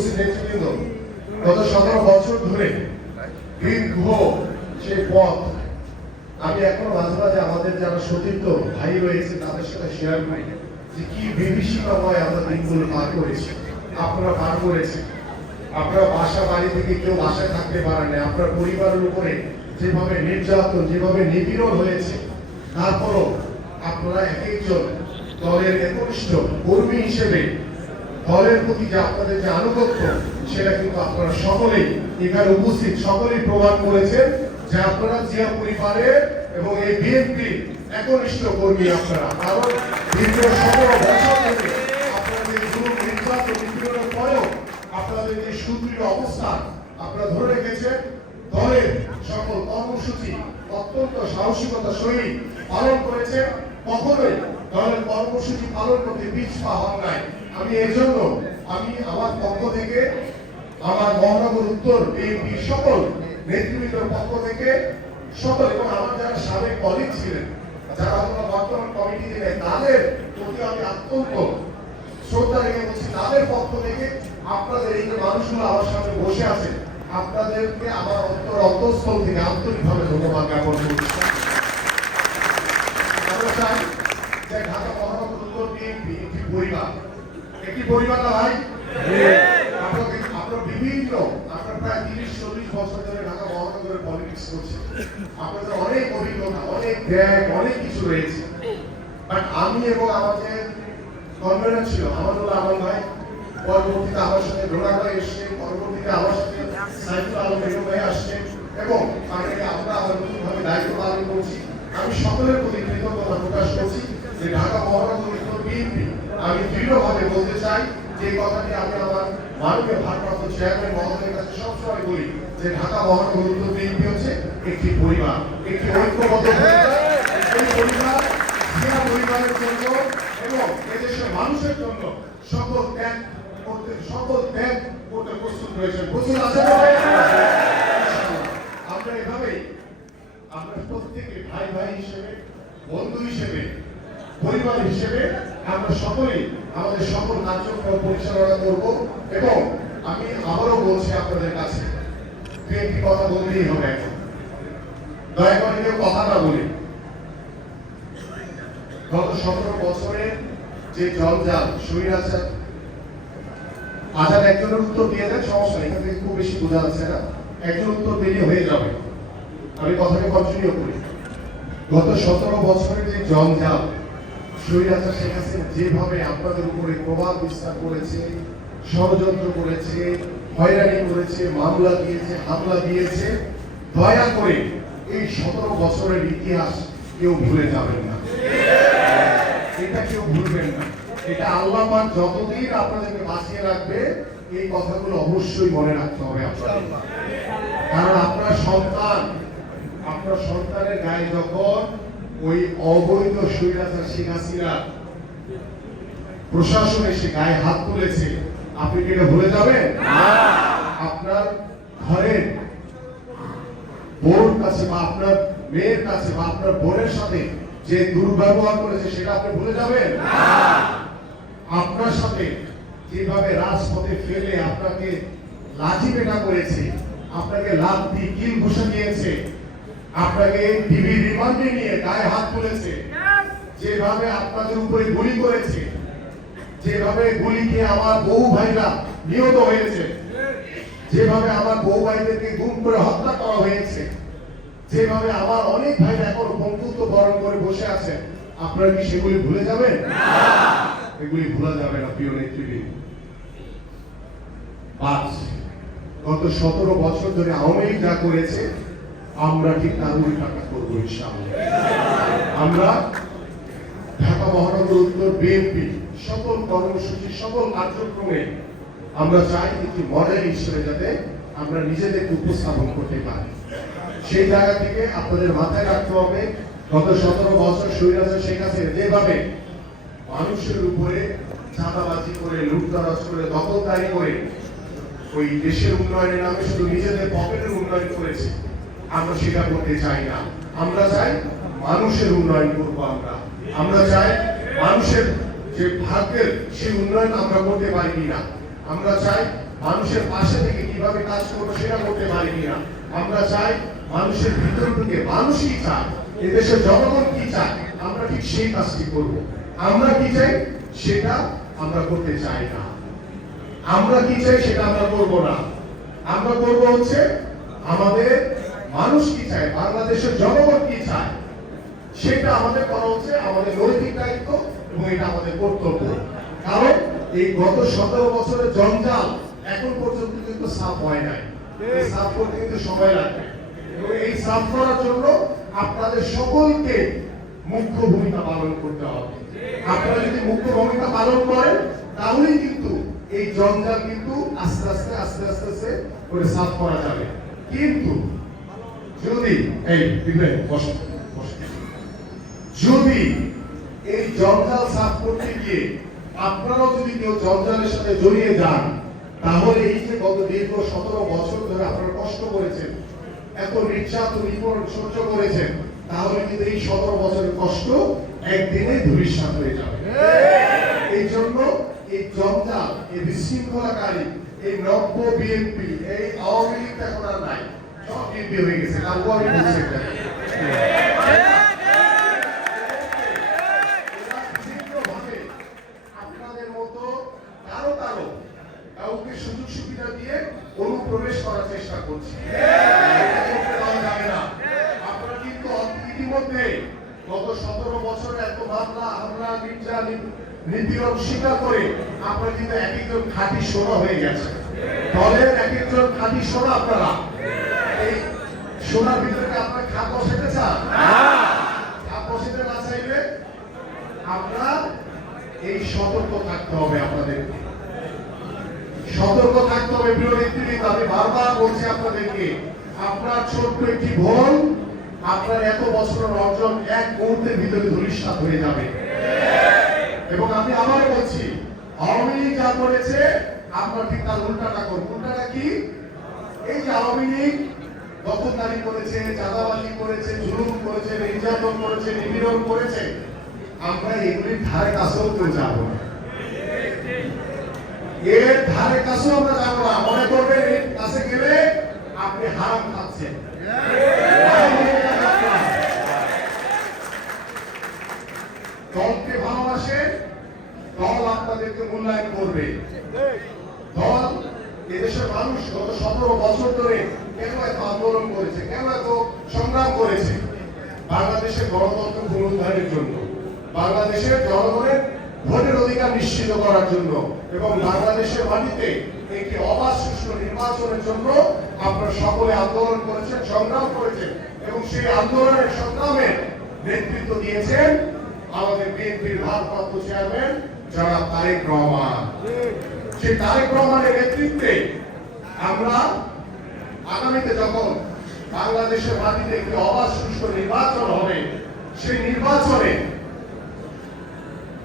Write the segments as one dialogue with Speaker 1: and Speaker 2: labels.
Speaker 1: উপস্থিত নেতৃবৃন্দ, গত সতেরো বছর ধরে দীর্ঘ সেই পথ আমি এখনও মাঝে মাঝে আমাদের যারা সতীর্থ ভাই রয়েছে, তাদের সাথে শেয়ার করি যে কি বিভীষিকাময় আমরা দিনগুলো পার করেছি, আপনারা পার করেছেন। আপনারা বাসা বাড়ি থেকে কেউ বাসায় থাকতে পারেন না, আপনার পরিবারের উপরে যেভাবে নির্যাতন, যেভাবে নিপীড়ন হয়েছে, তারপরও আপনারা এক একজন দলের একনিষ্ঠ কর্মী হিসেবে দলের প্রতি যে আপনাদের যে আনুগত্য, সেটা কিন্তু আপনারা সকলেই এখানে উপস্থিত সকলেই প্রমাণ করেছেন যে আপনারা জিয়া পরিবারের এবং এই বিএনপি একনিষ্ঠ কর্মী আপনারা। কারণ দীর্ঘ সতেরো বছর ধরে আপনাদের জুলুম নির্যাতন নিপীড়নের পরেও আপনাদের যে সুদৃঢ় অবস্থান আপনারা ধরে রেখেছেন। দলের সকল কর্মসূচি অত্যন্ত সাহসিকতা সহিত পালন করেছে কখনোই দলের কর্মসূচি পালন করতে পিছপা হন নাই। আমি এই জন্য আমি আমার পক্ষ থেকে, আমার মহানগর উত্তর বিএনপি সকল নেতৃবৃন্দের পক্ষ থেকে সকল এবং আমার যারা সাবেক কলিগ ছিলেন, যারা আমরা বর্তমান কমিটিতে নেই, তাদের প্রতি আমি অত্যন্ত শ্রদ্ধা রেখে বলছি, তাদের পক্ষ থেকে আপনাদের এই যে মানুষগুলো আমার সামনে বসে আছে, আপনাদেরকে আমার অন্তর অন্তঃস্থল থেকে আন্তরিকভাবে ধন্যবাদ জ্ঞাপন করছি। আমরা চাই একটি পরিবার না ভাই আপনার বিভিন্ন আপনার প্রায় তিরিশ চল্লিশ বছর ধরে ঢাকা মহানগরে পলিটিক্স করছে। আপনাদের অনেক অভিজ্ঞতা অনেক জ্ঞান অনেক কিছু রয়েছে। বাট আমি এবং আমাদের কনভেনার ছিল আমানুল্লাহ আমল ভাই। পরবর্তীতে আমার সাথে ডোনা ভাই এসছে পরবর্তীতে আমার সাথে সাইফুল আলম বেগম ভাই আসছে এবং আগে আমরা আবার নতুনভাবে দায়িত্ব পালন করছি। আমি সকলের প্রতি কৃতজ্ঞতা প্রকাশ করছি যে ঢাকা মহানগর বিএনপি আমি দৃঢ়ভাবে বলতে চাই যে কথাটি আমি আমার মাননীয় ভারপ্রাপ্ত চেয়ারম্যান মহোদয়ের কাছে সবসময় বলি যে ঢাকা মহানগর উত্তর বিএনপি হচ্ছে একটি পরিবার, একটি ঐক্যবদ্ধ পরিবার। পরিবারের জন্য এবং এদেশের মানুষের জন্য সকল ত্যাগ করতে, সকল ত্যাগ করতে প্রস্তুত রয়েছেন। প্রস্তুত আছেন। আমরা এভাবেই, আমরা প্রত্যেকে ভাই ভাই হিসেবে, বন্ধু হিসেবে, পরিবার হিসেবে আমরা সকলেই আমাদের সকল কার্যক্রম পরিচালনা করব এবং আমি আবারও বলছি আপনাদের কাছে একটি কথা বলতেই হবে এখন। দয়া করে কেউ বলি। গত সতেরো যে জঞ্জাল স্বৈরাচার, আজাদ একজনের উত্তর দিয়ে দেন, সমস্যা এখান থেকে খুব বেশি বোঝা যাচ্ছে না। একজন উত্তর দিলে হয়ে যাবে। আমি কথাকে কন্টিনিউ করি। গত সতেরো বছরের যে জঞ্জাল যেভাবে আপনাদের উপরে প্রভাব বিস্তার করেছে, ষড়যন্ত্র করেছে, হয়রানি করেছে, মামলা দিয়েছে, হামলা দিয়েছে, দয়া করে এই সতেরো বছরের ইতিহাস কেউ ভুলে যাবেন না। এটা কেউ ভুলবেন না। এটা আল্লাহ পাক যতদিন আপনাদেরকে বাঁচিয়ে রাখবে, এই কথাগুলো অবশ্যই মনে রাখতে হবে আপনাদের। কারণ আপনার সন্তান, আপনার সন্তানের গায়ে যখন ওই অবৈধ স্বৈরাচার শেখ হাসিনা প্রশাসন এসে গায়ে হাত তুলেছে। আপনি কি এটা ভুলে যাবেন? আপনার ঘরের বোন কাছে বা আপনার মেয়ের কাছে বা আপনার বোনের সাথে যে দুর্ব্যবহার করেছে সেটা আপনি ভুলে যাবেন? আপনার সাথে যেভাবে রাজপথে ফেলে আপনাকে লাঠি পেটা করেছে আপনাকে লাভ দিয়ে কিল ঘুষে দিয়েছে আপনাকে টিভি রিমান্ডে নিয়ে গায়ে হাত তুলেছে। যেভাবে আপনাদের উপরে গুলি করেছে, যেভাবে গুলি খেয়ে আমার বহু ভাইরা নিহত হয়েছে, যেভাবে আমার বউ ভাইদেরকে গুম করে হত্যা করা হয়েছে, যেভাবে আমার অনেক ভাই এখন বন্ধুত্ব বরণ করে বসে আছেন, আপনারা কি সেগুলি ভুলে যাবেন? এগুলি ভুলা যাবে না, প্রিয় নেতৃবৃন্দ পাঁচ গত সতেরো বছর ধরে আওয়ামী যা করেছে আমরা ঠিক তার উল্টাটা করব আমরা ঢাকা মহানগর উত্তর বিএনপি সকল কর্মসূচি, সকল কার্যক্রমে আমরা চাই একটি মডেল হিসেবে যাতে আমরা নিজেদেরকে উপস্থাপন করতে পারি। সেই জায়গা থেকে আপনাদের মাথায় রাখতে হবে, গত সতেরো বছর স্বৈরাচার শেখ হাসিনা যেভাবে মানুষের উপরে চাঁদাবাজি করে, লুটতরাজ করে, দখলদারি করে, ওই দেশের উন্নয়নের নামে শুধু নিজেদের পকেটের উন্নয়ন করেছে। আমরা সেটা করতে চাই না। আমরা চাই মানুষের উন্নয়ন করব আমরা। আমরা চাই মানুষের যে ভাগ্যের সেই উন্নয়ন আমরা করতে পারি না আমরা চাই মানুষের পাশে থেকে কীভাবে কাজ করব সেটা করতে পারি কিনা। আমরা চাই মানুষের ভিতর থেকে মানুষই চায়, এদেশের জনগণ কি চায়, আমরা ঠিক সেই কাজটি করব। আমরা কি চাই সেটা আমরা করতে চাই না। আমরা কি চাই সেটা আমরা করব না। আমরা করব হচ্ছে আমাদের মানুষ কি চায়? বাংলাদেশের জনগণ কি চায়? সেটা আমাদের করা হচ্ছে আমাদের নৈতিক দায়িত্ব এবং এটা আমাদের কর্তব্য। কারণ এই গত সতেরো বছরের জঞ্জাল এখন পর্যন্ত কিন্তু সাফ হয় নাই। এই সাফ করতে কিন্তু সময় লাগবে। এবং এই সাফ করার জন্য আপনাদের সকলকে মুখ্য ভূমিকা পালন করতে হবে। আপনারা যদি মুখ্য ভূমিকা পালন করেন, তাহলেই কিন্তু এই জঞ্জাল কিন্তু আস্তে আস্তে আস্তে আস্তে আস্তে করে সাফ করা যাবে। কিন্তু যদি, এই বসুন বসুন যদি এই জঞ্জাল সাফ করতে গিয়ে আপনারাও যদি কেউ জঞ্জালের সাথে জড়িয়ে যান, তাহলে এই যে গত দীর্ঘ সতেরো বছর ধরে আপনারা কষ্ট করেছেন, এত নির্যাতন নিপীড়ন সহ্য করেছেন, তাহলে কিন্তু এই সতেরো বছরের কষ্ট একদিনে ধূলিসাৎ হয়ে যাবে। এই জন্য এই জঞ্জাল এই বিশৃঙ্খলাকারী, এই নব্য বিএনপি, এই আওয়ামী লীগ এখন আর নাই। আপনারা কিন্তু গত সতেরো বছর এত স্বীকার করে কিন্তু এক একজন হয়ে গেছে এক একজন খাঁটি সোনা আপনারা এই সোনার ভিতরে কি আপনারা খাপ বসাতে চান খাপ বসাতে না চাইলে আপনার এই সতর্ক থাকতে হবে আপনাদেরকে। সতর্ক থাকতে হবে প্রিয় নেতৃবৃন্দ বারবার বলছি আপনাদেরকে, আপনার ছোট্ট একটি ভুল আপনার এত বছরের অর্জন এক মুহূর্তের ভিতরে ধূলিসাৎ হয়ে যাবে। এবং আমি আবার বলছি, আওয়ামী লীগ যা করেছে, আপনার ঠিক তার উল্টাটা করুন। উল্টাটা কি? এই যে আওয়ামী লীগ দখলদারি করেছে, চাঁদাবাজি করেছে, জুলুম করেছে, নির্যাতন করেছে, নিপীড়ন করেছে আমরা এগুলির ধারে কাছেও কেউ যাব না। এর ধারে কাছেও আমরা যাব না। মনে করবেন, এর কাছে গেলে আপনি হারাম খাচ্ছেন। দলকে ভালোবাসে দল আপনাদেরকে মূল্যায়ন করবে। দল এদেশের মানুষ গত সতেরো বছর ধরে কেন এত আন্দোলন করেছে, কেন এত সংগ্রাম করেছে? বাংলাদেশের গণতন্ত্র পুনরুদ্ধারের জন্য। বাংলাদেশের জনগণের ভোটের অধিকার নিশ্চিত করার জন্য এবং বাংলাদেশের মাটিতে একটি অবাধ সুষ্ঠু নির্বাচনের জন্য আপনারা সকলে আন্দোলন করেছেন, সংগ্রাম করেছেন এবং সেই আন্দোলনের সংগ্রামের নেতৃত্ব দিয়েছেন আমাদের বিএনপির ভারপ্রাপ্ত চেয়ারম্যান জনাব তারেক রহমান। সেই তারেক রহমানের নেতৃত্বে আমরা আগামীতে যখন বাংলাদেশের মাটিতে একটি অবাধ সুষ্ঠু নির্বাচন হবে, সেই নির্বাচনে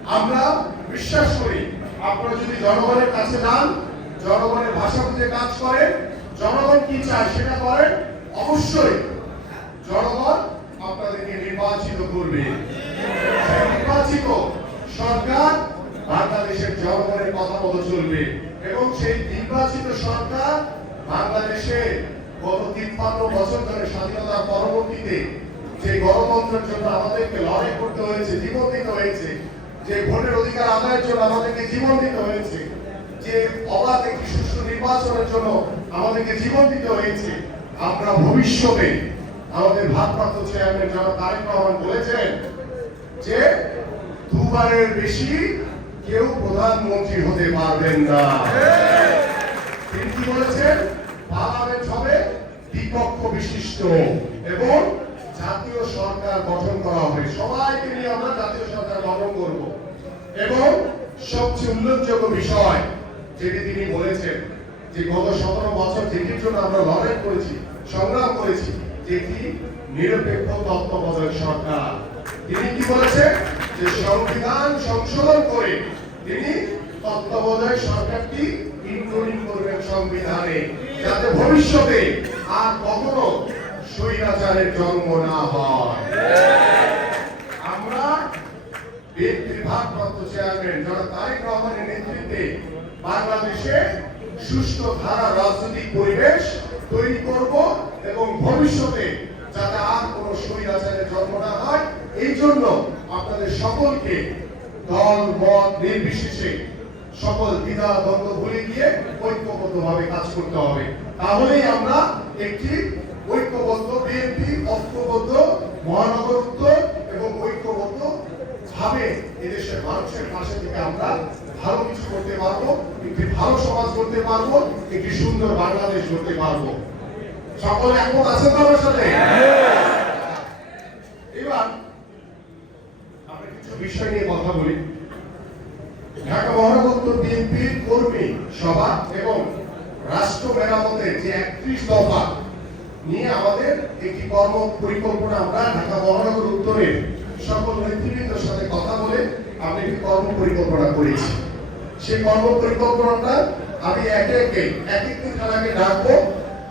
Speaker 1: আমরা বিশ্বাস করি আপনারা যদি জনগণের কাছে যান, জনগণের ভাষা বুঝে কাজ করেন, জনগণ কি চায় সেটা করেন, অবশ্যই জনগণ আপনাদেরকে নির্বাচিত করবে। নির্বাচিত সরকার বাংলাদেশের জনগণের কথা মতো চলবে এবং সেই নির্বাচিত সরকার বাংলাদেশে গত তিপ্পান্ন বছর ধরে স্বাধীনতার পরবর্তীতে যে গণতন্ত্রের জন্য আমাদেরকে লড়াই করতে হয়েছে জীবন হয়েছে যে ভোটের অধিকার আদায়ের জন্য আমাদেরকে জীবন দিতে হয়েছে, যে অবাধ একটি সুষ্ঠু নির্বাচনের জন্য আমাদেরকে জীবন দিতে হয়েছে, আমরা ভবিষ্যতে আমাদের ভারপ্রাপ্ত চেয়ারম্যান যারা তারেক রহমান বলেছেন যে দুবারের বেশি কেউ প্রধানমন্ত্রী হতে পারবেন না। তিনি কি বলেছেন? পার্লামেন্ট হবে দ্বিপক্ষ বিশিষ্ট এবং জাতীয় সরকার গঠন করা হবে। সবাইকে নিয়ে আমরা জাতীয় সরকার গঠন করব। এবং সবচেয়ে উল্লেখযোগ্য বিষয় যেটি তিনি বলেছেন যে গত সতেরো বছর যেটির জন্য আমরা লড়াই করেছি, সংগ্রাম করেছি, যেটি নিরপেক্ষ তত্ত্বাবধায়ক সরকার। তিনি কি বলেছেন? যে সংবিধান সংশোধন করে তিনি তত্ত্বাবধায়ক সরকারটি ইনক্লুডিং করবেন সংবিধানে, যাতে ভবিষ্যতে আর কখনো স্বৈরাচারের জন্ম না হয়। আমরা ভারপ্রাপ্ত চেয়ারম্যান যারা তারেক রহমানের নেতৃত্বে বাংলাদেশে সুষ্ঠু ধারা রাজনৈতিক পরিবেশ তৈরি করব এবং ভবিষ্যতে যাতে আর কোনো স্বৈরাচারের জন্ম না হয়, এই জন্য আপনাদের সকলকে দল, মত, নির্বিশেষে সকল দ্বিধা দ্বন্দ্ব ভুলে গিয়ে ঐক্যবদ্ধভাবে কাজ করতে হবে। তাহলেই আমরা একটি ঐক্যবদ্ধ, বিএনপি ঐক্যবদ্ধ মহানগর উত্তর ঐক্যবদ্ধ ভাবে এদেশের মানুষের পাশে থেকে আমরা ভালো কিছু করতে পারব, একটি ভালো সমাজ করতে পারব, একটি সুন্দর বাংলাদেশ করতে পারব। সকলে একমত আছেন তো আমার সাথে? এবার আমরা কিছু বিষয় নিয়ে কথা বলি। ঢাকা মহানগর বিএনপির কর্মী সভা এবং রাষ্ট্র মেরামতের যে একত্রিশ দফা নিয়ে আমাদের একটি কর্ম পরিকল্পনা আমরা ঢাকা মহানগর উত্তরের সকল নেতৃবৃন্দের সাথে কথা বলে আমি একটি কর্ম পরিকল্পনা করেছি। সেই কর্ম পরিকল্পনাটা আমি একে একে, এক একটি থানাকে ডাকবো।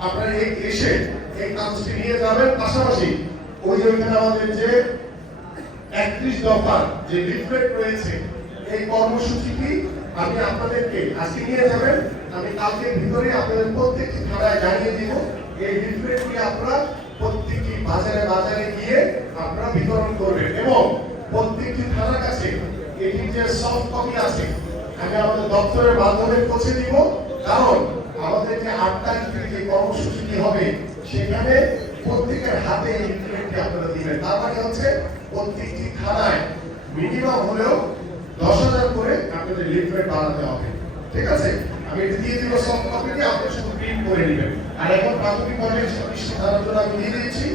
Speaker 1: আপনারা এই এসে এই কাজটি নিয়ে যাবেন। পাশাপাশি ওই ওইখানে আমাদের যে একত্রিশ দফার যে লিফলেট রয়েছে, এই কর্মসূচিটি আমি আপনাদেরকে আজকে নিয়ে যাবেন। আমি কালকে ভিতরে আপনাদের প্রত্যেকটি থানায় জানিয়ে দিব। এই লিফলেটটি আপনারা প্রত্যেকটি বাজারে বাজারে গিয়ে আপনারা বিতরণ করবেন। এবং প্রত্যেকটি থানার কাছে এটির যে সফট কপি আছে, আমি আমাদের দপ্তরের মাধ্যমে পৌঁছে দিব। কারণ আমাদের যে আট তারিখ থেকে কর্মসূচিটি হবে, সেখানে প্রত্যেকের হাতে লিফলেটটি আপনারা দিবেন। তার মানে হচ্ছে প্রত্যেকটি থানায় মিনিমাম হলেও দশ হাজার করে আপনাদের লিফলেট বানাতে হবে। ঠিক আছে? আমি দিয়ে দিব সব কপিটি আপনি শুধু প্রিন্ট করে নেবেন। আর এখন প্রাথমিক পর্যায়ে সিদ্ধান্ত জন্য আমি দিয়ে দিয়েছি,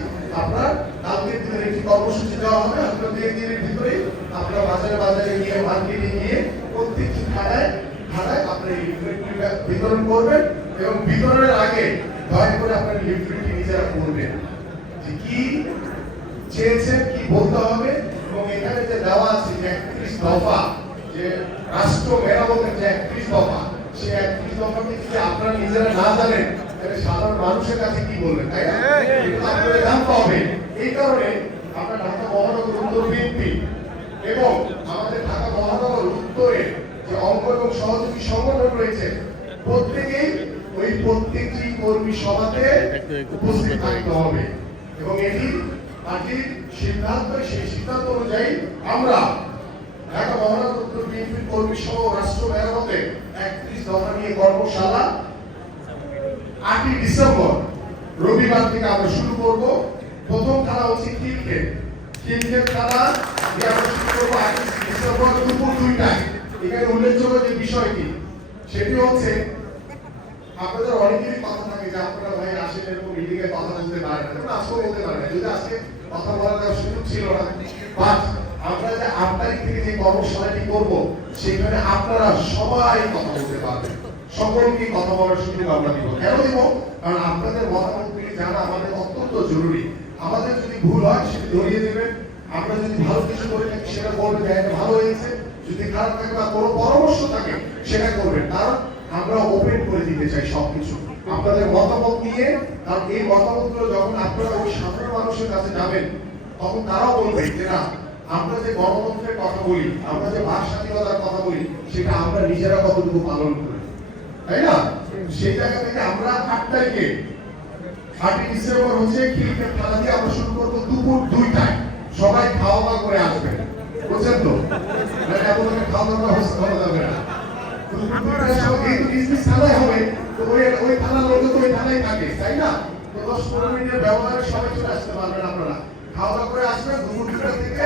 Speaker 1: আপনার কালকে দিনের একটি কর্মসূচি দেওয়া হবে, আপনার দুই দিনের ভিতরে আপনারা বাজারে বাজারে গিয়ে, মার্কেটে গিয়ে প্রত্যেকটি থানায় থানায় লিফলেটটি বিতরণ করবেন এবং বিতরণের আগে দয়া করে আপনার লিফলেটটি নিজেরা পড়বেন যে কি চেয়েছেন, কি বলতে হবে, এবং এখানে যে দেওয়া আছে যে একত্রিশ দফা, যে রাষ্ট্র মেরামতের যে একত্রিশ দফা একত্রিশ দফাকে যদি আপনারা নিজেরা না জানেন তাহলে সাধারণ মানুষের কাছে কি বলবেন তাই না? আপনাদের জানতে হবে। এই কারণে আমরা ঢাকা মহানগর উত্তর বিএনপি এবং আমাদের ঢাকা মহানগর উত্তরে যে অঙ্গ এবং সহযোগী সংগঠন রয়েছে প্রত্যেকেই ওই প্রত্যেকটি কর্মী সভাতে উপস্থিত থাকতে হবে। এবং এটি পার্টির সিদ্ধান্ত সেই সিদ্ধান্ত অনুযায়ী আমরা ঢাকা মহানগর উত্তর কর্মী সহ রাষ্ট্র মেরামতে একত্রিশ দফা নিয়ে কর্মশালা। আটই ডিসেম্বর, রবিবার থেকে আমরা শুরু করব। প্রথম খেলা হচ্ছে ক্রিকেট। ক্রিকেট খেলা আমরা শুরু করব আটই ডিসেম্বর দুপুর দুইটায়। এখানে উল্লেখযোগ্য যে বিষয়টি, সেটি হচ্ছে, আপনাদের অনেকেরই কথা থাকে যে আপনারা ভাই আসেন এরকম এ কথা বলতে পারেন না। আজকে বলতে পারেন যদি আজকে কথা বলার সুযোগ ছিল না বাট আমরা যে আট তারিখ থেকে যে কর্মশালাটি করব, সেখানে আপনারা সবাই কথা বলতে পারবেন। সকলকে কথা বলার সুযোগ আমরা দিব। কেন দিব? কারণ আপনাদের মতামতগুলি জানা আমাদের অত্যন্ত জরুরি। আমাদের যদি ভুল হয়, সেটা ধরিয়ে দেবেন। আমরা যদি ভালো কিছু করে থাকি, সেটা বলবেন এটা ভালো হয়েছে। যদি খারাপ থাকে বা কোনো পরামর্শ থাকে, সেটা করবেন। কারণ আমরা ওপেন করে দিতে চাই সবকিছু। আপনাদের মতামত নিয়ে, কারণ এই মতামতগুলো যখন আপনারা ওই সাধারণ মানুষের কাছে যাবেন, তখন তারাও বলবে যে না আমরা যে গণতন্ত্রের কথা বলি, আমরা যে বাক স্বাধীনতার কথা বলি, সেটা আমরা নিজেরা কতটুকু পালন করি? তাই না? সেই জায়গা থেকে আমরা আট তারিখে আটই ডিসেম্বর হচ্ছে ক্রিকেট খেলা দিয়ে আমরা শুরু করব দুপুর দুইটায়। সবাই খাওয়া দাওয়া করে আসবেন বুঝছেন তো? নাহলে খাওয়া দাওয়া ভালো যাবে না। ওই থাকে, তাই না? ব্যবহারে সবাই চলে আসতে পারবেন আপনারা। খাওয়া দাওয়া করে আসবেন, দুপুর দুটা থেকে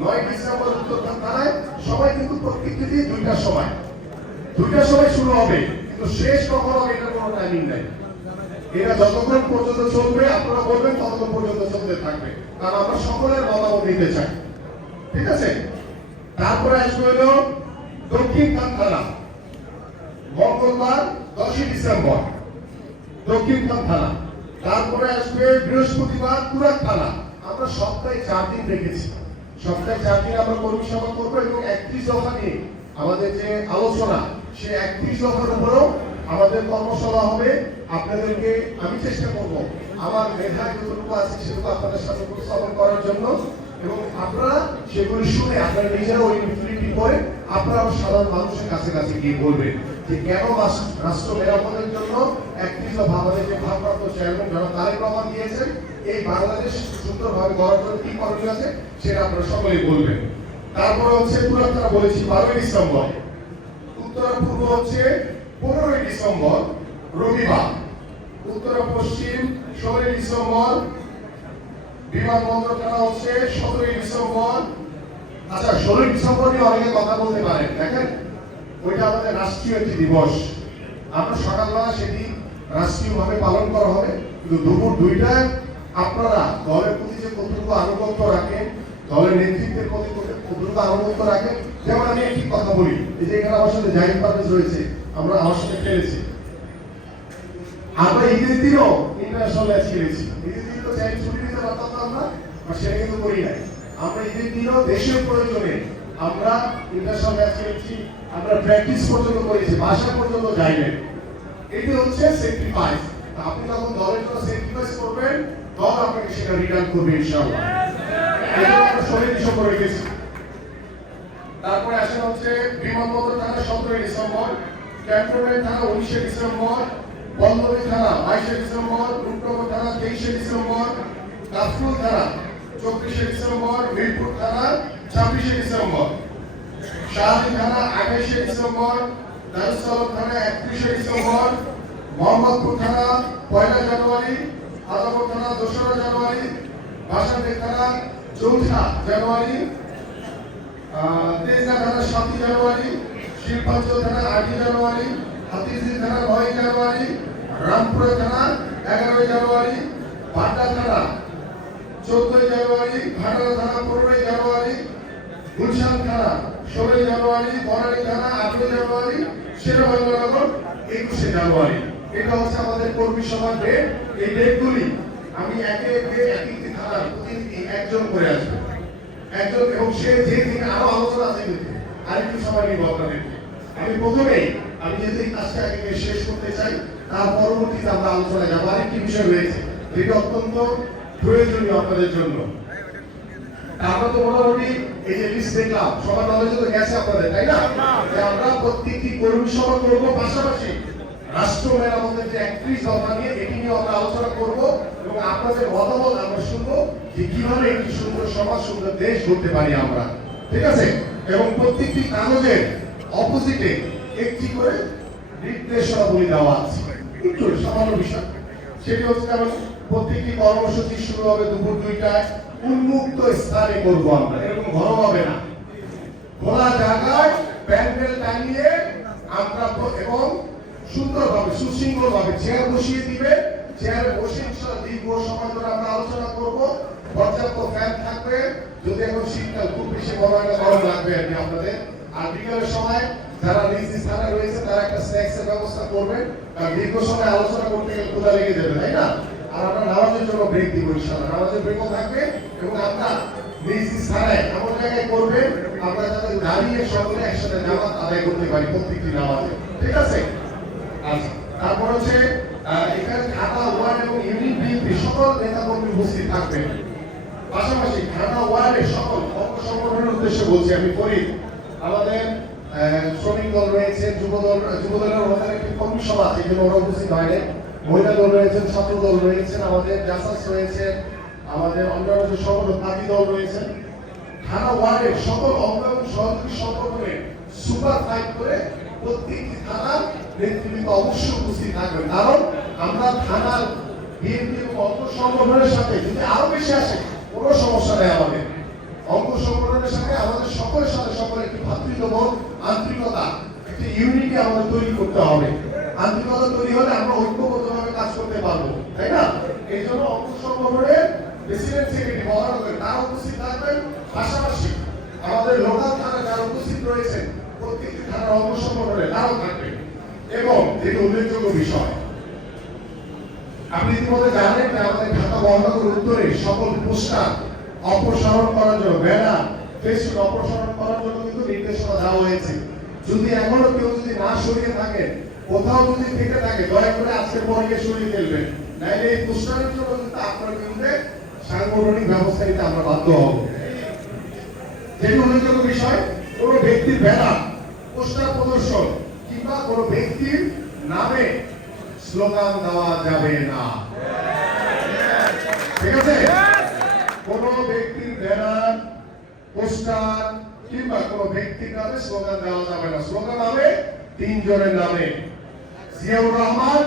Speaker 1: নয় ডিসেম্বর উত্তর খান থানায় সবাই কিন্তু প্রত্যেকটি দিয়ে দুইটার সময়। দুইটার সময় শুরু হবে, কিন্তু শেষ কখন হবে এটার কোনো টাইমিং নাই। এটা যতক্ষণ পর্যন্ত চলবে, আপনারা বলবেন ততক্ষণ পর্যন্ত চলতে থাকবে। কারণ আমরা সকলের মতামত নিতে চাই। ঠিক আছে? তারপরে আসবে হলো দক্ষিণ খান থানা মঙ্গলবার, দশই ডিসেম্বর। দক্ষিণখান থানা তারপরে আসবে বৃহস্পতিবার তুরাক থানা আমরা সপ্তাহে চার দিন রেখেছি সপ্তাহে চার দিন আমরা কর্মী সভা করব এবং একত্রিশ দফা নিয়ে আমাদের যে আলোচনা সে একত্রিশ দফার উপরেও আমাদের কর্মশালা হবে। আপনাদেরকে আমি চেষ্টা করব আমার মেধা যতটুকু আছে সেটুকু আপনাদের সামনে উপস্থাপন করার জন্য। এবং আপনারা সেগুলি শুনে, আপনারা নিজেরা ওই ইনফিনিটি করে আপনারাও সাধারণ মানুষের কাছে কাছে গিয়ে বলবেন। যে কেন রাষ্ট্র মেরামতের জন্য একত্রিশ আমাদের যে ভারপ্রাপ্ত চেয়ারম্যান যারা তারেক রহমান দিয়েছেন এই বাংলাদেশ সুন্দরভাবে গড়ার জন্য কি করণীয় আছে সেটা আপনারা সকলেই বলবেন। তারপরে হচ্ছে পুরাতনা বলেছি বারোই ডিসেম্বর। উত্তর পূর্ব হচ্ছে পনেরোই ডিসেম্বর, রবিবার। উত্তর পশ্চিম ষোলোই ডিসেম্বর বিমানবন্দর থানা হচ্ছে সতেরোই ডিসেম্বর। আচ্ছা ষোলোই ডিসেম্বর নিয়ে অনেকে কথা বলতে পারেন, দেখেন। ওইটা আমাদের রাষ্ট্রীয় একটি দিবস। আমরা সকালবেলা সেটি রাষ্ট্রীয়ভাবে পালন করা হবে। কিন্তু দুপুর দুইটায় আপনারা দলের প্রতি যে কতটুকু আনুগত্য রাখেন, দলের নেতৃত্বের প্রতি কতটুকু আনুগত্য রাখেন, যেমন আমি একটি কথা বলি, এই যে এখানে আমার সাথে জাহিদ পারভেজ রয়েছে, আমরা আমার সাথে খেলেছি। আমরা ঈদের দিনও ইন্টারন্যাশনাল ম্যাচ খেলেছি। ঈদের দিন তো চাই ছুটি দিতে পারতাম না আমরা বা সেটা কিন্তু করি নাই। আমরা ঈদের দিনও দেশের প্রয়োজনে আমরা ইন্টারন্যাশনাল ম্যাচ খেলেছি। আমরা প্র্যাকটিস পর্যন্ত করেছি বাসা পর্যন্ত যাই নাই এটি হচ্ছে স্যাক্রিফাইস আপনি যখন দলের জন্য স্যাক্রিফাইস করবেন, দল আপনাকে সেটা রিটার্ন করবে ইনশাআল্লাহ। আমরা ষোলোই ডিসেম্বর রেখেছি। তারপরে আসেন হচ্ছে বিমানবন্দর থানা সতেরোই ডিসেম্বর, ক্যান্টনমেন্ট থানা উনিশে ডিসেম্বর বন্দরী থানা বাইশে ডিসেম্বর, রূপনগর থানা তেইশে ডিসেম্বর, কাফরুল থানা চব্বিশে ডিসেম্বর, মিরপুর থানা ছাব্বিশে ডিসেম্বর। শাহী থানা আঠাইশে ডিসেম্বর দারুসালাম থানা একত্রিশে ডিসেম্বর, মোহাম্মদপুর থানা পয়লা জানুয়ারি, আদাবর থানা দোসরা জানুয়ারি বাসাতে থানা চৌঠা জানুয়ারি তেজনা থানা সাতই জানুয়ারি শিল্পাঞ্চল থানা আটই জানুয়ারি হাতিঝিল থানা নয় জানুয়ারি, রামপুরা থানা এগারোই জানুয়ারি পাটনা থানা চোদ্দই জানুয়ারি, ভাটারা থানা পনেরোই জানুয়ারি, গুলশান থানা ষোলোই জানুয়ারি, বনানী থানা আঠেরোই জানুয়ারি শেরবাংলানগর একুশে জানুয়ারি। এটা হচ্ছে আমাদের কর্মী সভার ডেট এই ডেটগুলি আমি একে একে এক একটি থানা প্রতিদিন একজন করে আসব। একজন এবং সে যে দিন আরও আলোচনা আছে কিন্তু আরেকটু সময় নিব আপনাদেরকে আমি প্রথমেই, আমি যেহেতু এই কাজটা আগে শেষ করতে চাই, তার পরবর্তীতে আমরা আলোচনায় যাব। আরেকটি বিষয় রয়েছে যেটা অত্যন্ত প্রয়োজনীয় আপনাদের জন্য। আমরা তো মোটামুটি এই যে লিস্ট দেখলাম সবার নলেজে তো গেছে আপনাদের তাই না? যে আমরা প্রত্যেকটি কর্মী সভা করব পাশাপাশি। রাষ্ট্র মেরামতের যে একত্রিশ দফা নিয়ে এটি নিয়ে আমরা আলোচনা করব এবং আপনাদের মতামত আমরা শুনব যে কীভাবে একটি সুন্দর সমাজ সুন্দর দেশ গড়তে পারি আমরা। ঠিক আছে? এবং প্রত্যেকটি কাগজের অপোজিটে একটি করে নির্দেশনাবলী দেওয়া আছে। একটু সামান্য বিষয়। সেটি হচ্ছে কারণ প্রত্যেকটি কর্মসূচি শুরু হবে দুপুর দুইটায়। উন্মুক্ত স্থানে করব আমরা, এরকম ঘর হবে না। খোলা জায়গায় প্যান্ডেল টাঙিয়ে আমরা এবং সুন্দরভাবে, সুশৃঙ্খলভাবে চেয়ার বসিয়ে দিবে। চেয়ারে বসে দীর্ঘ সময় ধরে আমরা আলোচনা করব। পর্যাপ্ত ফ্যান থাকবে। যদি এখন শীতকাল খুব বেশি গরম লাগবে আর কি আপনাদের আর বিকালের সময় যারা নিজ স্থানে রয়েছে, তারা একটা স্ন্যাক্স এর ব্যবস্থা করবেন কারণ দীর্ঘ সময় আলোচনা করতে গেলে ক্ষুধা লেগে যাবে, তাই না? আর আমরা নামাজের জন্য ব্রেক দিব ইনশাআল্লাহ। নামাজের ব্রেকও থাকবে এবং আমরা নিজ স্থানে এমন জায়গায় করবেন, আমরা যাতে দাঁড়িয়ে সকলে একসাথে নামাজ আদায় করতে পারি প্রত্যেকটি নামাজে। ঠিক আছে? তারপর হচ্ছে এখানে ঢাকা ওয়ার্ড এবং ইউনিট বিএনপি সকল নেতা কর্মী উপস্থিত থাকবেন। পাশাপাশি ঢাকা ওয়ার্ডের সকল অঙ্গ সংগঠনের উদ্দেশ্যে বলছি আমি করি আমাদের শ্রমিক দল রয়েছে যুবদল যুবদলের যুব ওখানে একটি কর্মী সভা আছে ওরা উপস্থিত হয়নি মহিলা দল রয়েছেন ছাত্র দল রয়েছেন আমাদের জাসাস রয়েছে, আমাদের অন্যান্য যে সংগঠন তাঁতি দল রয়েছেন থানা ওয়ার্ডের সকল অঙ্গ সহযোগী সংগঠনের সুপার ফাইট করে প্রত্যেকটি থানার নেতৃবৃন্দ অবশ্যই উপস্থিত থাকবে কারণ আমরা থানার বিএনপি এবং অঙ্গ সংগঠনের সাথে যদি আরও বেশি আসে, কোনো সমস্যা নেই আমাদের। অঙ্গ সংগঠনের সাথে আমাদের সকলের সাথে সকলে একটি ভাতৃত্ববোধ আন্তরিকতা, একটি ইউনিটি আমাদের তৈরি করতে হবে। আন্তরিকতা তৈরি হলে আমরা ঐক্যবদ্ধভাবে কাজ করতে পারব, তাই না? এই জন্য অঙ্গ সংগঠনের প্রেসিডেন্ট সেক্রেটারি মহানগর তারা উপস্থিত থাকবেন। পাশাপাশি আমাদের লোকাল থানা যারা উপস্থিত রয়েছেন, প্রত্যেকটি থানার অঙ্গ সংগঠনে তারাও থাকবেন। এবং যেটি উল্লেখযোগ্য বিষয়। আপনি ইতিমধ্যে জানেন যে আমাদের ঢাকা মহানগর উত্তরে সকল পোস্টার অপসারণ করার জন্য ব্যানার ফেসবুক অপসারণ করার জন্য কিন্তু নির্দেশনা দেওয়া হয়েছে। যদি এখনও কেউ যদি না সরিয়ে থাকেন কোথাও যদি থেকে থাকে, দয়া করে আজকের পর গিয়ে সরিয়ে ফেলবেন। নাইলে এই পোস্টারের জন্য কিন্তু আপনার বিরুদ্ধে সাংগঠনিক ব্যবস্থা নিতে আমরা বাধ্য হব। যেটি উল্লেখযোগ্য বিষয় কোন ব্যক্তির ব্যানার পোস্টার প্রদর্শন, কিংবা কোন ব্যক্তির নামে স্লোগান দেওয়া যাবে না। ঠিক আছে কোন ব্যক্তির ব্যানার পোস্টার কিংবা কোন ব্যক্তির নামে স্লোগান দেওয়া যাবে না। স্লোগান হবে তিনজনের নামে। জিয়াউর রহমান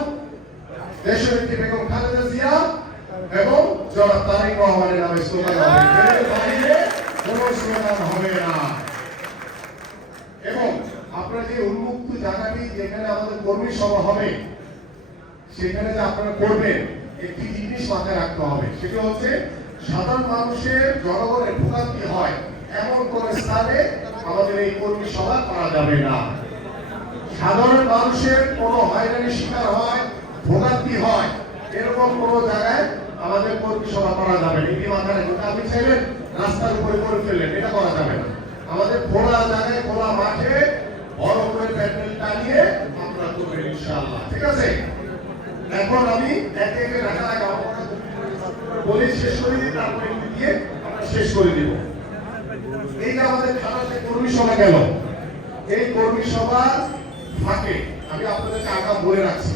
Speaker 1: দেশনেত্রী বেগম খালেদা জিয়া এবং জনাব তারেক রহমানের নামে স্লোগান হবে। কোনো স্লোগান হবে না। এবং আপনারা যে উন্মুক্ত জায়গাটি যেখানে আমাদের কর্মী সভা হবে, সেখানে যে আপনারা করবেন, একটি জিনিস মাথায় রাখতে হবে। সেটি হচ্ছে সাধারণ মানুষের জনগণের ভোগান্তি হয়। এমন কোন স্থানে আমাদের এই কর্মী সভা করা যাবে না। সাধারণ মানুষের কোন হয়রানির শিকার হয়, ভোগান্তি হয়, এরকম কোন জায়গায় আমাদের কর্মী সভা করা যাবে না। এটি মাথায় রাখবেন আপনি চাইলেন রাস্তার উপরে করে ফেললেন, এটা করা যাবে না। আমাদের খোলা জায়গায়, খোলা মাঠে বড় করে প্যান্ডেল টানিয়ে আমরা করবেন ইনশাআল্লাহ। ঠিক আছে? এখন আমি একে একে রাখা রাখা বলে, শেষ করে দিই, তারপরে দিয়ে আমরা শেষ করে দিব। এই যে আমাদের খানাতে কর্মী সভা গেল, এই কর্মী সভা ফাঁকে। আমি আপনাদেরকে আগাম বলে রাখছি,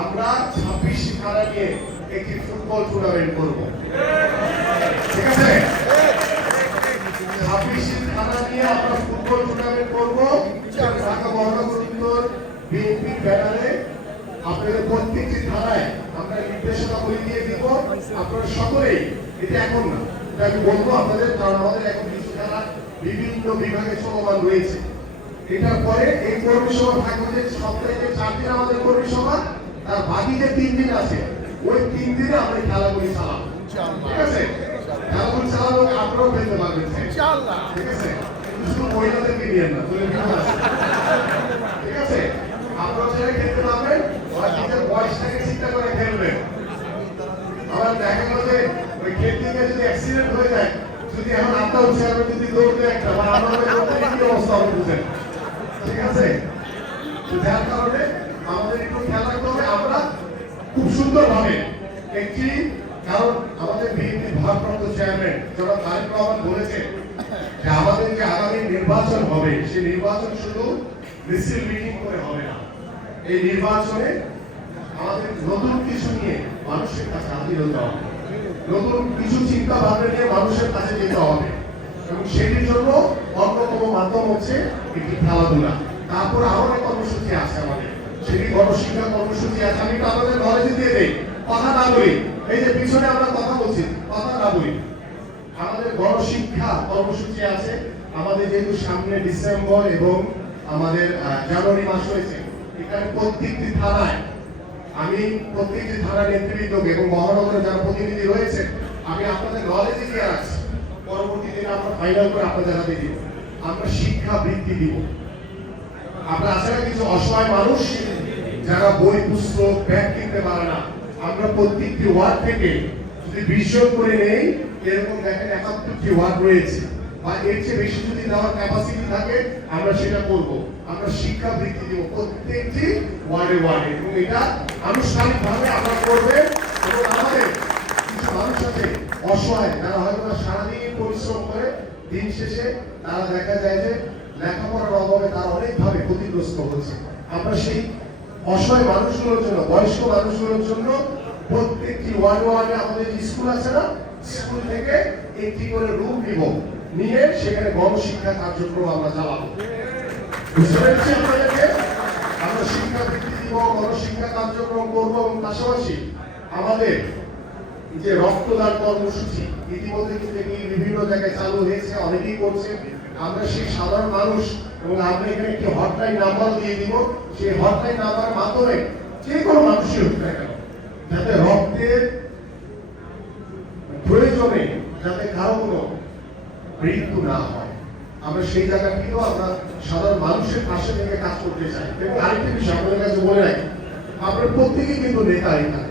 Speaker 1: আমরা ছাব্বিশ খানা নিয়ে একটি ফুটবল টুর্নামেন্ট করব। ঠিক আছে? ছাব্বিশ খানা নিয়ে আমরা ফুটবল টুর্নামেন্ট করব। ঢাকা মহানগর উত্তর বিএনপি ব্যানারে আপনাদের প্রত্যেকটি ধারায় আমরা নির্দেশনা বলে দিয়ে দিব। আপনারা সকলেই, এটা এখন না আমি বলব, আপনাদের কারণ আমাদের এখন কিছু খেলা বিভিন্ন বিভাগে চলমান রয়েছে। এটার পরে এই কর্মী সভা থাকবে যে সপ্তাহে যে চার দিন আমাদের কর্মী সভা তার বাকি যে তিন দিন আছে ওই তিন দিনে আমরা খেলাগুলি চালাবো। ঠিক আছে? আপনারাও খেলতে পারবেন ঠিক আছে? শুধু মহিলাদেরকে নিয়ে না। ঠিক আছে? আপনারা যারা খেলতে পারবেন ওরা নিজের বয়সটাকে চিন্তা করে খেলবেন। আবার দেখা গেল যে ওই খেলতে গিয়ে যদি অ্যাক্সিডেন্ট হয়ে যায় যদি এখন আপনার হিসাবে যদি দৌড়তে একটা বা আমাদের কি অবস্থা হবে বুঝেন? ঠিক আছে? যার কারণে আমাদের একটু খেয়াল রাখতে হবে, আমরা খুব সুন্দর ভাবে একটি, কারণ আমাদের বিএনপি ভারপ্রাপ্ত চেয়ারম্যান যারা তারেক রহমান বলেছে যে আমাদের যে আগামী নির্বাচন হবে। সেই নির্বাচন শুধু মিছিল, মিটিং করে হবে না। এই নির্বাচনে আমাদের নতুন কিছু নিয়ে মানুষের কাছে হাজির হতে হবে। নতুন কিছু চিন্তা ভাবনা নিয়ে মানুষের কাছে যেতে হবে। এবং সেটির জন্য অন্যতম মাধ্যম হচ্ছে একটি খেলাধুলা। তারপর আরও অনেক কর্মসূচি আছে আমাদের। সেটি গণশিক্ষা কর্মসূচি আছে। আমি একটু আপনাদের নলেজে দিয়ে দেই। কথা না বলি। এই যে পিছনে আমরা কথা বলছি, কথা না বলি। আমাদের গণশিক্ষা কর্মসূচি আছে। আমাদের যেহেতু সামনে ডিসেম্বর এবং আমাদের জানুয়ারি মাস হয়েছে, এখানে প্রত্যেকটি থানায় আমি প্রত্যেকটি থানা নেতৃবৃন্দকে এবং মহানগরের যারা প্রতিনিধি রয়েছে, আমি আপনাদের নলেজে দিয়ে রাখছি পরবর্তী দিনে আমরা ফাইনাল করে আপনাদের হাতে দিব। আমরা শিক্ষা বৃত্তি দিব। আমরা না কিছু অসহায় মানুষ যারা বই, পুস্তক, ব্যাগ কিনতে পারে না, আমরা প্রত্যেকটি ওয়ার্ড থেকে যদি বিশ করে নেই, এরকম দেখেন একাত্তরটি ওয়ার্ড রয়েছে। বা এর চেয়ে বেশি যদি দেওয়ার ক্যাপাসিটি থাকে, আমরা সেটা করব। আমরা শিক্ষা বৃত্তি দিব প্রত্যেকটি ওয়ার্ডে ওয়ার্ডে। এবং এটা আনুষ্ঠানিকভাবে আমরা করবেন এবং আমাদের কিছু মানুষ আছে অসহায়, তারা হয়তো সারাদিন পরিশ্রম করে, দিন শেষে তারা দেখা যায় যে লেখাপড়ার অভাবে তারা অনেকভাবে ক্ষতিগ্রস্ত হচ্ছে। আমরা সেই অসহায় মানুষগুলোর জন্য, বয়স্ক মানুষগুলোর জন্য প্রত্যেকটি ওয়ার্ড ওয়ার্ডে আমাদের স্কুল আছে না, স্কুল থেকে একটি করে রুম নিব। নিয়ে সেখানে গণশিক্ষা কার্যক্রম আমরা চালাবো। আমরা শিক্ষা দিব গণশিক্ষা কার্যক্রম করব এবং পাশাপাশি আমাদের যে রক্তদান কর্মসূচি, ইতিমধ্যে বিভিন্ন জায়গায় চালু হয়েছে, অনেকেই করছে। আমরা সেই সাধারণ মানুষ এবং আমরা এখানে একটি হটলাইন নাম্বার দিয়ে দিব। সেই হটলাইন নাম্বার মাধ্যমে যে কোনো মানুষই হোক যাতে রক্তের প্রয়োজনে, যাতে কারও কোনো মৃত্যু না হয়। আমরা সেই জায়গাটিও আমরা সাধারণ মানুষের পাশে থেকে কাজ করতে চাই। আরেকটি বিষয় আপনাদের কাছে বলে রাখি। আমরা প্রত্যেকেই কিন্তু নেতা এখানে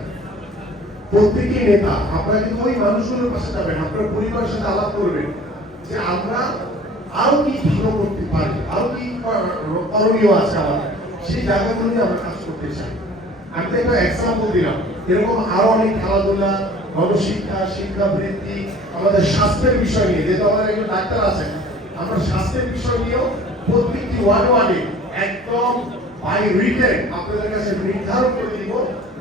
Speaker 1: প্রত্যেকই নেতা। আপনারা কিন্তু ওই মানুষগুলোর পাশে যাবেন। আপনার পরিবারের সাথে আলাপ করবেন যে আমরা আরও কি ভালো করতে পারি, আরও কি করণীয় আছে আমাদের। সেই জায়গাগুলো নিয়ে আমরা কাজ করতে চাই। আমি তো একটা এক্সাম্পল দিলাম। এরকম আরও অনেক খেলাধুলা গণশিক্ষা শিক্ষাবৃত্তি আমাদের স্বাস্থ্যের বিষয় নিয়ে, যেহেতু আমাদের একজন ডাক্তার আছেন, আমরা স্বাস্থ্যের বিষয় নিয়েও প্রত্যেকটি ওয়ার্ড ওয়ার্ডে একদম বাই রিটেন আপনাদের কাছে নির্ধারণ করে দিব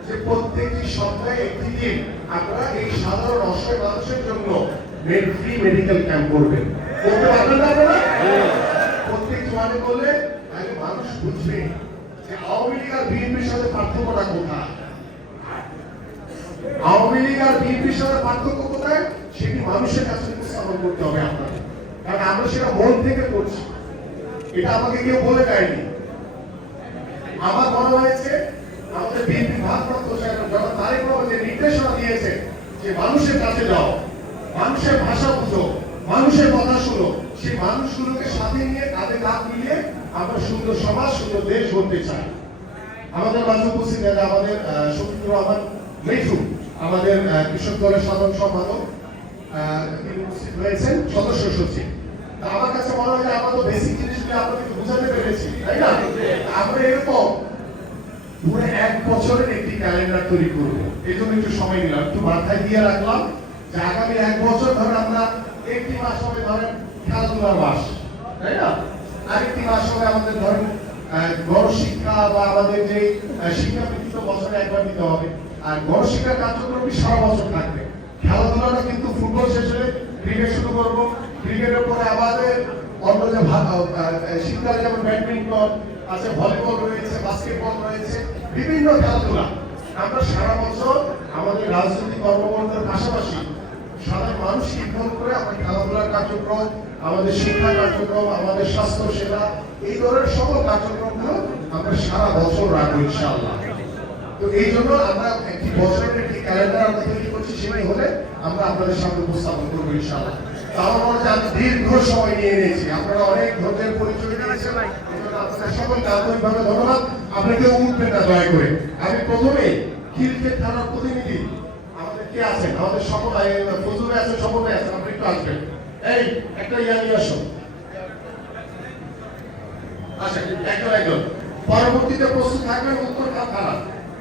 Speaker 1: যে প্রত্যেকটি সপ্তাহে একটি দিন আপনারা এই সাধারণ অসহায় মানুষের জন্য ফ্রি মেডিকেল ক্যাম্প করবেন। করতে পারবেন না প্রত্যেকটি ওয়ার্ডে করলে তাহলে মানুষ বুঝবে যে আওয়ামী লীগ আর বিএনপির সাথে পার্থক্যটা কোথায়। আওয়ামী লীগ আর বিএনপির সাথে পার্থক্য কোথায়? সেটি মানুষের কাছে উপস্থাপন করতে হবে আপনাকে। কারণ আমরা সেটা মন থেকে করছি। এটা আমাকে কেউ বলে দেয়নি। আমার মনে হয়েছে, আমাদের বিএনপি ভারপ্রাপ্ত চেয়ারম্যান জনাব তারেক রহমান যে নির্দেশনা দিয়েছে যে মানুষের কাছে যাও, মানুষের ভাষা বুঝো, মানুষের কথা শুনো, সেই মানুষগুলোকে সাথে নিয়ে কাঁধে কাঁধ মিলিয়ে আমরা সুন্দর সমাজ, সুন্দর দেশ গড়তে চাই। আমাদের মাঝে উপস্থিত আমাদের শফিকুর রহমান মিঠু। আমাদের কৃষক দলের সাধারণ সম্পাদক হয়েছেন সদস্য সচিব। আমার কাছে মনে হয় আমরা তো বেসিক আপনাদেরকে বুঝাতে পেরেছি তাই না? আমরা এরকম পুরো এক বছরের একটি ক্যালেন্ডার তৈরি করব। এই জন্য একটু সময় নিলাম একটু মাথায় দিয়ে রাখলাম যে আগামী এক বছর ধরে আমরা একটি মাস হবে ধরেন খেলাধুলার মাস তাই না? আরেকটি মাস হবে আমাদের ধরেন আহ, গণশিক্ষা বা আমাদের যে শিক্ষা বছরে একবার দিতে হবে। আর গণশিক্ষার কার্যক্রমটি সারা বছর থাকবে। খেলাধুলাটা কিন্তু ফুটবল শেষ ক্রিকেট শুরু করব। ক্রিকেটের পরে আমাদের অন্য যে শীতকালে যেমন ব্যাডমিন্টন, আছে ভলিবল রয়েছে, বাস্কেটবল রয়েছে, বিভিন্ন খেলাধুলা। আমরা সারা বছর আমাদের রাজনৈতিক কর্মকর্তার পাশাপাশি সাধারণ মানুষ করে আমরা খেলাধুলার কার্যক্রম, আমাদের শিক্ষা কার্যক্রম, আমাদের স্বাস্থ্য সেবা এই ধরনের সকল কার্যক্রমগুলো আমরা সারা বছর রাখব ইনশাআল্লাহ। তো এই জন্য আমরা একটি বছরের একটি ক্যালেন্ডার আমরা তৈরি করছি সেটাই হলে আমরা আপনাদের সামনে উপস্থাপন করব ইনশাআল্লাহ। তো আমার মনে হচ্ছে আমি দীর্ঘ সময় নিয়ে নিয়েছি আপনারা অনেক ধৈর্যের পরিচয় দিয়েছেন। সকলকে আন্তরিকভাবে ধন্যবাদ। আপনি কেউ উঠবেন না, দয়া করে। আমি প্রথমে থানার প্রতিনিধি আমাদের কে আছেন? আমাদের সকল ফজুরে সকলে আপনি একটু আসবেন। এই, একটা ইয়া নিয়ে আসো আচ্ছা একজন একজন। পরবর্তীতে প্রস্তুত থাকবেন উত্তর থানা